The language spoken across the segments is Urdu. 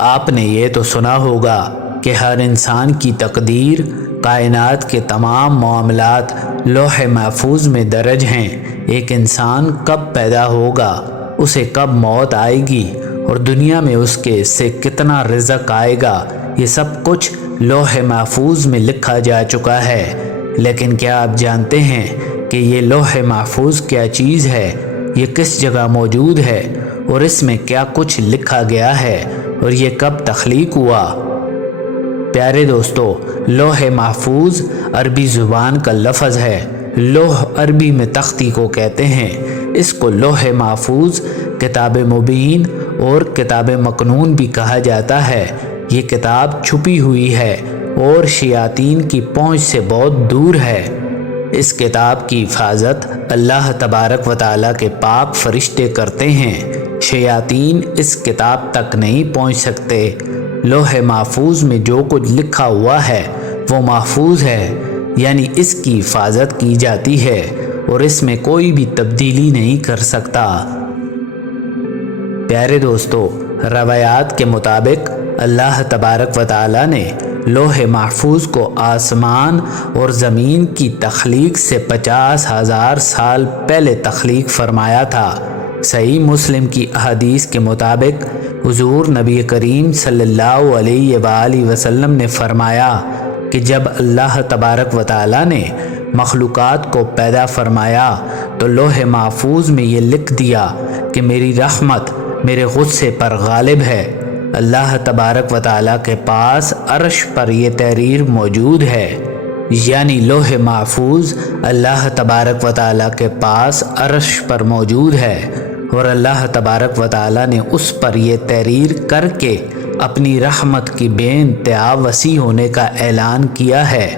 آپ نے یہ تو سنا ہوگا کہ ہر انسان کی تقدیر، کائنات کے تمام معاملات لوح محفوظ میں درج ہیں۔ ایک انسان کب پیدا ہوگا، اسے کب موت آئے گی اور دنیا میں اس کے سے کتنا رزق آئے گا، یہ سب کچھ لوح محفوظ میں لکھا جا چکا ہے۔ لیکن کیا آپ جانتے ہیں کہ یہ لوح محفوظ کیا چیز ہے، یہ کس جگہ موجود ہے اور اس میں کیا کچھ لکھا گیا ہے اور یہ کب تخلیق ہوا؟ پیارے دوستو، لوح محفوظ عربی زبان کا لفظ ہے۔ لوح عربی میں تختی کو کہتے ہیں۔ اس کو لوح محفوظ، کتاب مبین اور کتاب مکنون بھی کہا جاتا ہے۔ یہ کتاب چھپی ہوئی ہے اور شیاطین کی پہنچ سے بہت دور ہے۔ اس کتاب کی حفاظت اللہ تبارک و تعالیٰ کے پاک فرشتے کرتے ہیں۔ شیاطین اس کتاب تک نہیں پہنچ سکتے۔ لوح محفوظ میں جو کچھ لکھا ہوا ہے وہ محفوظ ہے، یعنی اس کی حفاظت کی جاتی ہے اور اس میں کوئی بھی تبدیلی نہیں کر سکتا۔ پیارے دوستو، روایات کے مطابق اللہ تبارک و تعالیٰ نے لوح محفوظ کو آسمان اور زمین کی تخلیق سے 50,000 سال پہلے تخلیق فرمایا تھا۔ صحیح مسلم کی احادیث کے مطابق حضور نبی کریم صلی اللہ علیہ وآلہ وسلم نے فرمایا کہ جب اللہ تبارک و تعالیٰ نے مخلوقات کو پیدا فرمایا تو لوح محفوظ میں یہ لکھ دیا کہ میری رحمت میرے غصے پر غالب ہے۔ اللہ تبارک و تعالیٰ کے پاس عرش پر یہ تحریر موجود ہے، یعنی لوح محفوظ اللہ تبارک و تعالیٰ کے پاس عرش پر موجود ہے اور اللہ تبارک و تعالیٰ نے اس پر یہ تحریر کر کے اپنی رحمت کی بے انتہا وسیع ہونے کا اعلان کیا ہے۔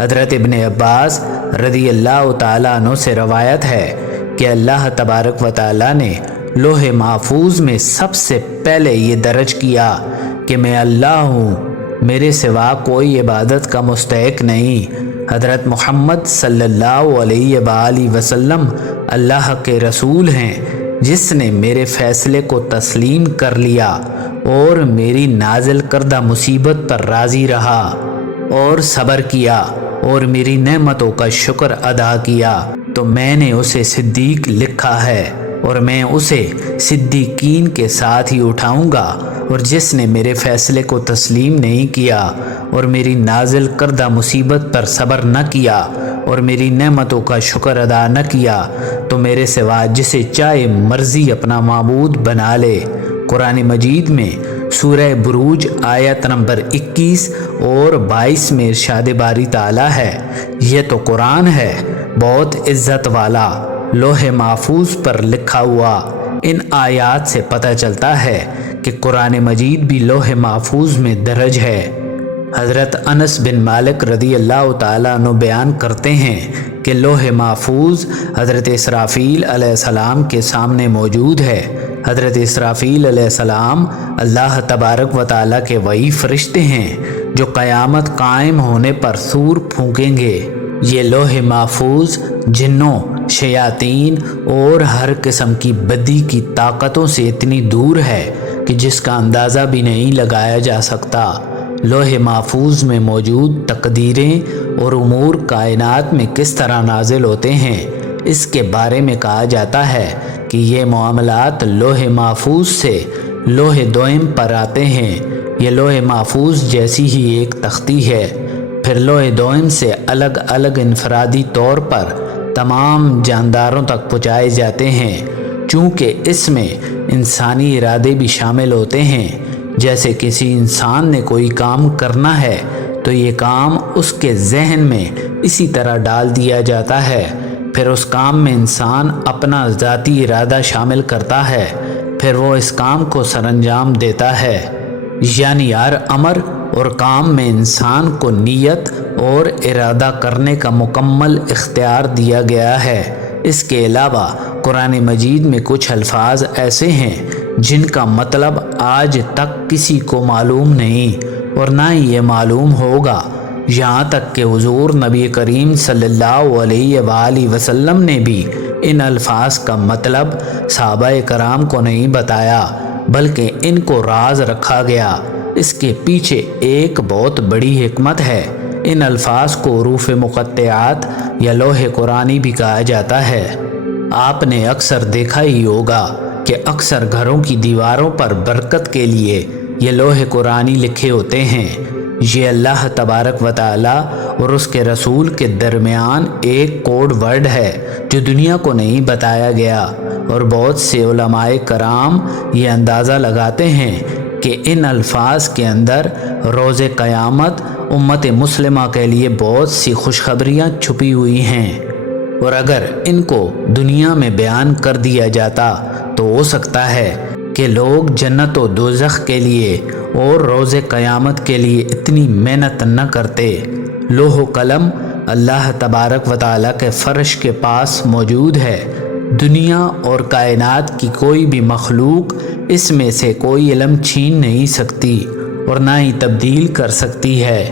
حضرت ابن عباس رضی اللہ تعالیٰ عنہ سے روایت ہے کہ اللہ تبارک و تعالیٰ نے لوح محفوظ میں سب سے پہلے یہ درج کیا کہ میں اللہ ہوں، میرے سوا کوئی عبادت کا مستحق نہیں۔ حضرت محمد صلی اللہ علیہ وآلہ وسلم اللہ کے رسول ہیں جس نے میرے فیصلے کو تسلیم کر لیا اور میری نازل کردہ مصیبت پر راضی رہا اور صبر کیا اور میری نعمتوں کا شکر ادا کیا تو میں نے اسے صدیق لکھا ہے اور میں اسے صدیقین کے ساتھ ہی اٹھاؤں گا، اور جس نے میرے فیصلے کو تسلیم نہیں کیا اور میری نازل کردہ مصیبت پر صبر نہ کیا اور میری نعمتوں کا شکر ادا نہ کیا تو میرے سوا جسے چاہے مرضی اپنا معبود بنا لے۔ قرآن مجید میں سورہ بروج آیت نمبر 21 اور 22 میں ارشاد باری تعالیٰ ہے، یہ تو قرآن ہے بہت عزت والا، لوح محفوظ پر لکھا ہوا۔ ان آیات سے پتہ چلتا ہے کہ قرآن مجید بھی لوح محفوظ میں درج ہے۔ حضرت انس بن مالک رضی اللہ تعالیٰ عنہ بیان کرتے ہیں کہ لوح محفوظ حضرت اسرافیل علیہ السلام کے سامنے موجود ہے۔ حضرت اسرافیل علیہ السلام اللہ تبارک و تعالیٰ کے وہی فرشتے ہیں جو قیامت قائم ہونے پر صور پھونکیں گے۔ یہ لوح محفوظ جنوں، شیاطین اور ہر قسم کی بدی کی طاقتوں سے اتنی دور ہے کہ جس کا اندازہ بھی نہیں لگایا جا سکتا۔ لوح محفوظ میں موجود تقدیریں اور امور کائنات میں کس طرح نازل ہوتے ہیں، اس کے بارے میں کہا جاتا ہے کہ یہ معاملات لوح محفوظ سے لوح دوئم پر آتے ہیں۔ یہ لوح محفوظ جیسی ہی ایک تختی ہے، پھر لوح دوئم سے الگ الگ انفرادی طور پر تمام جانداروں تک پہنچائے جاتے ہیں، چونکہ اس میں انسانی ارادے بھی شامل ہوتے ہیں۔ جیسے کسی انسان نے کوئی کام کرنا ہے تو یہ کام اس کے ذہن میں اسی طرح ڈال دیا جاتا ہے، پھر اس کام میں انسان اپنا ذاتی ارادہ شامل کرتا ہے، پھر وہ اس کام کو سر انجام دیتا ہے۔ یعنی ہر امر اور کام میں انسان کو نیت اور ارادہ کرنے کا مکمل اختیار دیا گیا ہے۔ اس کے علاوہ قرآن مجید میں کچھ الفاظ ایسے ہیں جن کا مطلب آج تک کسی کو معلوم نہیں اور نہ ہی یہ معلوم ہوگا، یہاں تک کہ حضور نبی کریم صلی اللہ علیہ وآلہ وسلم نے بھی ان الفاظ کا مطلب صحابہ کرام کو نہیں بتایا۔ بلکہ ان کو راز رکھا گیا۔ اس کے پیچھے ایک بہت بڑی حکمت ہے۔ ان الفاظ کو حروف مقطعات یا لوح قرآنی بھی کہا جاتا ہے۔ آپ نے اکثر دیکھا ہی ہوگا کہ اکثر گھروں کی دیواروں پر برکت کے لیے یہ لوح قرآنی لکھے ہوتے ہیں۔ یہ اللہ تبارک و تعالی اور اس کے رسول کے درمیان ایک کوڈ ورڈ ہے جو دنیا کو نہیں بتایا گیا، اور بہت سے علماء کرام یہ اندازہ لگاتے ہیں کہ ان الفاظ کے اندر روز قیامت امت مسلمہ کے لیے بہت سی خوشخبریاں چھپی ہوئی ہیں، اور اگر ان کو دنیا میں بیان کر دیا جاتا تو ہو سکتا ہے کہ لوگ جنت و دوزخ کے لیے اور روز قیامت کے لیے اتنی محنت نہ کرتے۔ لوح و قلم اللہ تبارک و تعالیٰ کے فرش کے پاس موجود ہے۔ دنیا اور کائنات کی کوئی بھی مخلوق اس میں سے کوئی علم چھین نہیں سکتی اور نہ ہی تبدیل کر سکتی ہے۔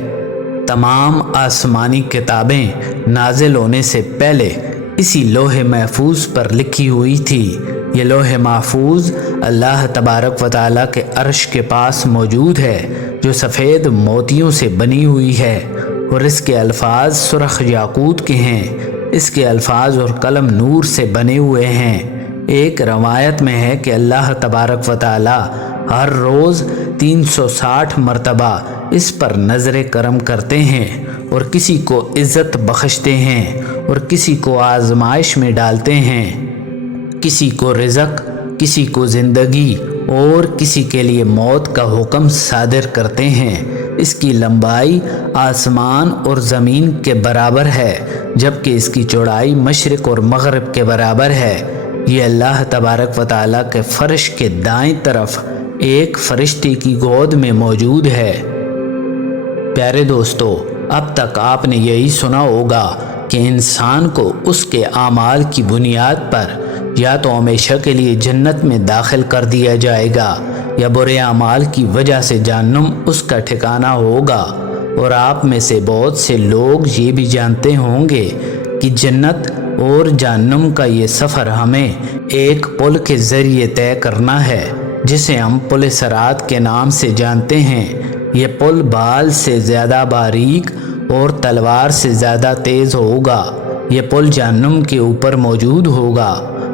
تمام آسمانی کتابیں نازل ہونے سے پہلے اسی لوح محفوظ پر لکھی ہوئی تھی۔ یہ لوح محفوظ اللہ تبارک و تعالیٰ کے عرش کے پاس موجود ہے، جو سفید موتیوں سے بنی ہوئی ہے، اور اس کے الفاظ سرخ یاقوت کے ہیں۔ اس کے الفاظ اور قلم نور سے بنے ہوئے ہیں۔ ایک روایت میں ہے کہ اللہ تبارک و تعالیٰ ہر روز 360 مرتبہ اس پر نظر کرم کرتے ہیں، اور کسی کو عزت بخشتے ہیں اور کسی کو آزمائش میں ڈالتے ہیں، کسی کو رزق، کسی کو زندگی اور کسی کے لیے موت کا حکم صادر کرتے ہیں۔ اس کی لمبائی آسمان اور زمین کے برابر ہے، جبکہ اس کی چوڑائی مشرق اور مغرب کے برابر ہے۔ یہ اللہ تبارک و تعالیٰ کے فرش کے دائیں طرف ایک فرشتے کی گود میں موجود ہے۔ پیارے دوستو، اب تک آپ نے یہی سنا ہوگا کہ انسان کو اس کے اعمال کی بنیاد پر یا تو ہمیشہ کے لیے جنت میں داخل کر دیا جائے گا، یا برے اعمال کی وجہ سے جہنم اس کا ٹھکانہ ہوگا۔ اور آپ میں سے بہت سے لوگ یہ بھی جانتے ہوں گے کہ جنت اور جہنم کا یہ سفر ہمیں ایک پل کے ذریعے طے کرنا ہے، جسے ہم پل صراط کے نام سے جانتے ہیں۔ یہ پل بال سے زیادہ باریک اور تلوار سے زیادہ تیز ہوگا۔ یہ پل جہنم کے اوپر موجود ہوگا،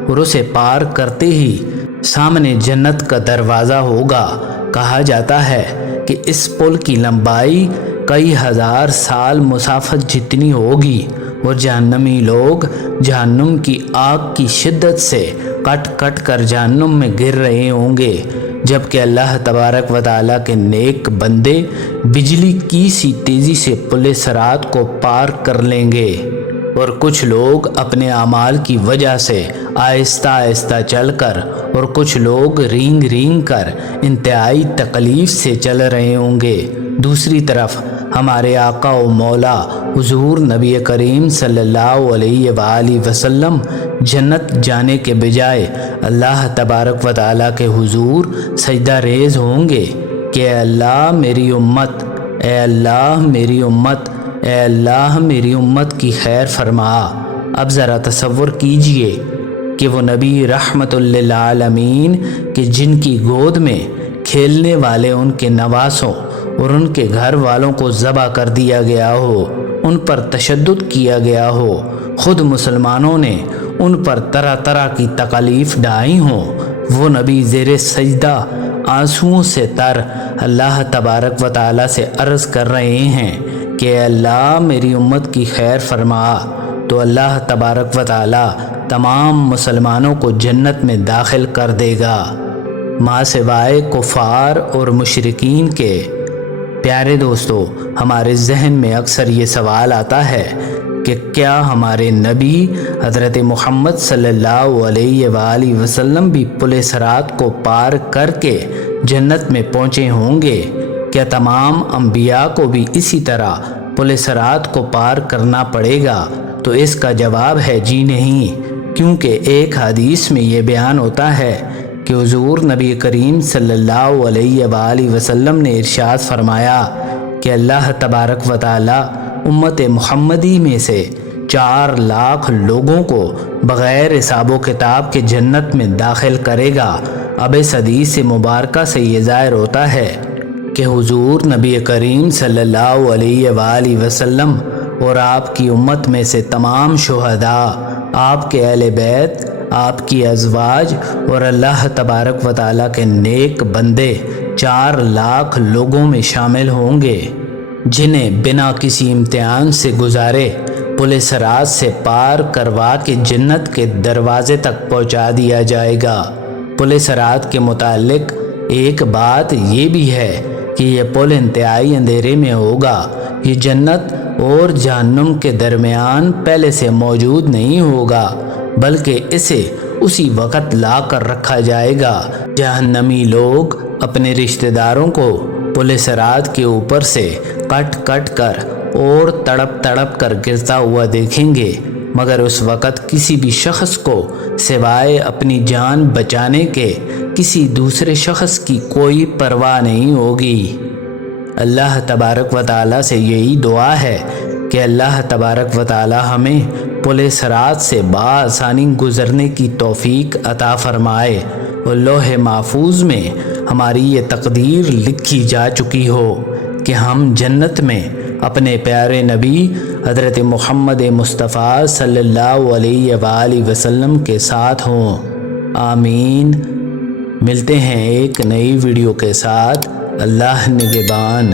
اور اسے پار کرتے ہی سامنے جنت کا دروازہ ہوگا۔ کہا جاتا ہے کہ اس پل کی لمبائی کئی ہزار سال مسافت جتنی ہوگی، اور جہنمی لوگ جہنم کی آگ کی شدت سے کٹ کٹ کر جہنم میں گر رہے ہوں گے، جبکہ اللہ تبارک و تعالیٰ کے نیک بندے بجلی کی سی تیزی سے پل صراط کو پار کر لیں گے، اور کچھ لوگ اپنے اعمال کی وجہ سے آہستہ آہستہ چل کر، اور کچھ لوگ رینگ رینگ کر انتہائی تکلیف سے چل رہے ہوں گے۔ دوسری طرف ہمارے آقا و مولا حضور نبی کریم صلی اللہ علیہ وآلہ وسلم جنت جانے کے بجائے اللہ تبارک و تعالیٰ کے حضور سجدہ ریز ہوں گے کہ اے اللہ میری امت، اے اللہ میری امت، اے اللہ میری امت کی خیر فرما۔ اب ذرا تصور کیجئے کہ وہ نبی رحمت للعالمین کہ جن کی گود میں کھیلنے والے ان کے نواسوں اور ان کے گھر والوں کو ذبح کر دیا گیا ہو، ان پر تشدد کیا گیا ہو، خود مسلمانوں نے ان پر طرح طرح کی تکالیف ڈھائی ہوں، وہ نبی زیر سجدہ آنسوؤں سے تر اللہ تبارک و تعالیٰ سے عرض کر رہے ہیں کہ اے اللہ میری امت کی خیر فرما، تو اللہ تبارک و تعالیٰ تمام مسلمانوں کو جنت میں داخل کر دے گا، ماں سوائے کفار اور مشرکین کے۔ پیارے دوستو، ہمارے ذہن میں اکثر یہ سوال آتا ہے کہ کیا ہمارے نبی حضرت محمد صلی اللہ علیہ وآلہ وسلم بھی پل صراط کو پار کر کے جنت میں پہنچے ہوں گے؟ کیا تمام انبیاء کو بھی اسی طرح پل صراط کو پار کرنا پڑے گا؟ تو اس کا جواب ہے جی نہیں، کیونکہ ایک حدیث میں یہ بیان ہوتا ہے کہ حضور نبی کریم صلی اللہ علیہ وآلہ وسلم نے ارشاد فرمایا کہ اللہ تبارک و تعالی امت محمدی میں سے 4 لاکھ لوگوں کو بغیر حساب و کتاب کے جنت میں داخل کرے گا، اب اس حدیث مبارکہ سے یہ ظاہر ہوتا ہے کہ حضور نبی کریم صلی اللہ علیہ وآلہ وسلم اور آپ کی امت میں سے تمام شہداء، آپ کے اہل بیت، آپ کی ازواج اور اللہ تبارک و تعالیٰ کے نیک بندے 4 لاکھ لوگوں میں شامل ہوں گے، جنہیں بنا کسی امتحان سے گزارے پل صراط سے پار کروا کے جنت کے دروازے تک پہنچا دیا جائے گا۔ پل صراط کے متعلق ایک بات یہ بھی ہے کہ یہ پل انتہائی اندھیرے میں ہوگا۔ یہ جنت اور جہنم کے درمیان پہلے سے موجود نہیں ہوگا، بلکہ اسے اسی وقت لا کر رکھا جائے گا۔ جہنمی لوگ اپنے رشتہ داروں کو پل صراط کے اوپر سے کٹ کٹ کر اور تڑپ تڑپ کر گرتا ہوا دیکھیں گے، مگر اس وقت کسی بھی شخص کو سوائے اپنی جان بچانے کے کسی دوسرے شخص کی کوئی پرواہ نہیں ہوگی۔ اللہ تبارک و تعالیٰ سے یہی دعا ہے کہ اللہ تبارک و تعالیٰ ہمیں پل صراط سے بآسانی گزرنے کی توفیق عطا فرمائے اور لوح محفوظ میں ہماری یہ تقدیر لکھی جا چکی ہو کہ ہم جنت میں اپنے پیارے نبی حضرت محمد مصطفیٰ صلی اللہ علیہ وآلہ وسلم کے ساتھ ہوں۔ آمین۔ ملتے ہیں ایک نئی ویڈیو کے ساتھ۔ اللہ نگہبان۔